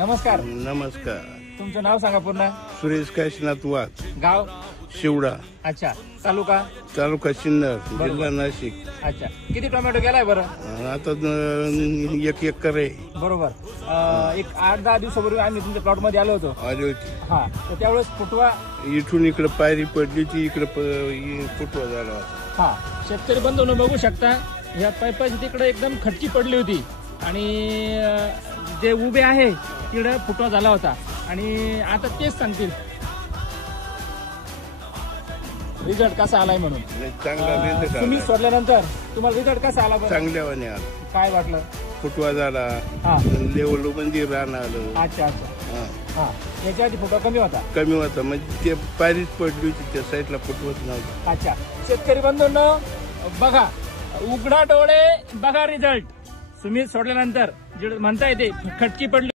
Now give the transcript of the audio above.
नमस्कार. नमस्कार. तुमचं नाव सांगा पूर्ण. सुरेश काशीनाथ वाघ, गाव शिवडा, अच्छा, तालुका सिन्नर, जिल्हा नाशिक. अच्छा. किती टोमॅटो गेलाय बरं? आता 1 एकर आहे. बरोबर. एक 8-10 दिवसापूर्वी आम्ही तुमच्या प्लॉट मध्ये आलो होतो. आली होती. हा, तर त्यावेळेस फुटवा इथून इकडे पायरी पडली ती, इकडे फुटवा झाला होता. हा, शेतकरी बंधूंनो बघू शकता, या पाईपाची तिकडे एकदम खटकी पडली होती आणि जे उभे आहे तिकडे फुटवा झाला होता. आणि आता तेच सांगतील रिझल्ट कसा आलाय म्हणून. चांगला रिझल्ट तुम्ही आला. सोडल्यानंतर तुम्हाला रिझल्ट कसा आला बरं? चांगल्यावाने आला. काय वाटलं? फुटवा झाला, हा, लेवल मध्ये रान आलं. अच्छा अच्छा. हा, हा, याच्या आधी फुटवा कमी होता. कमी होता, म्हणजे ते पायरीच पडली होती, त्या साईडला फुटवत नव्हतं. अच्छा. शेतकरी बंधूंनो बघा, उघडा डोळे बघा रिझल्ट. तुम्ही सोडल्यानंतर जे म्हणता येते खटकी पडली.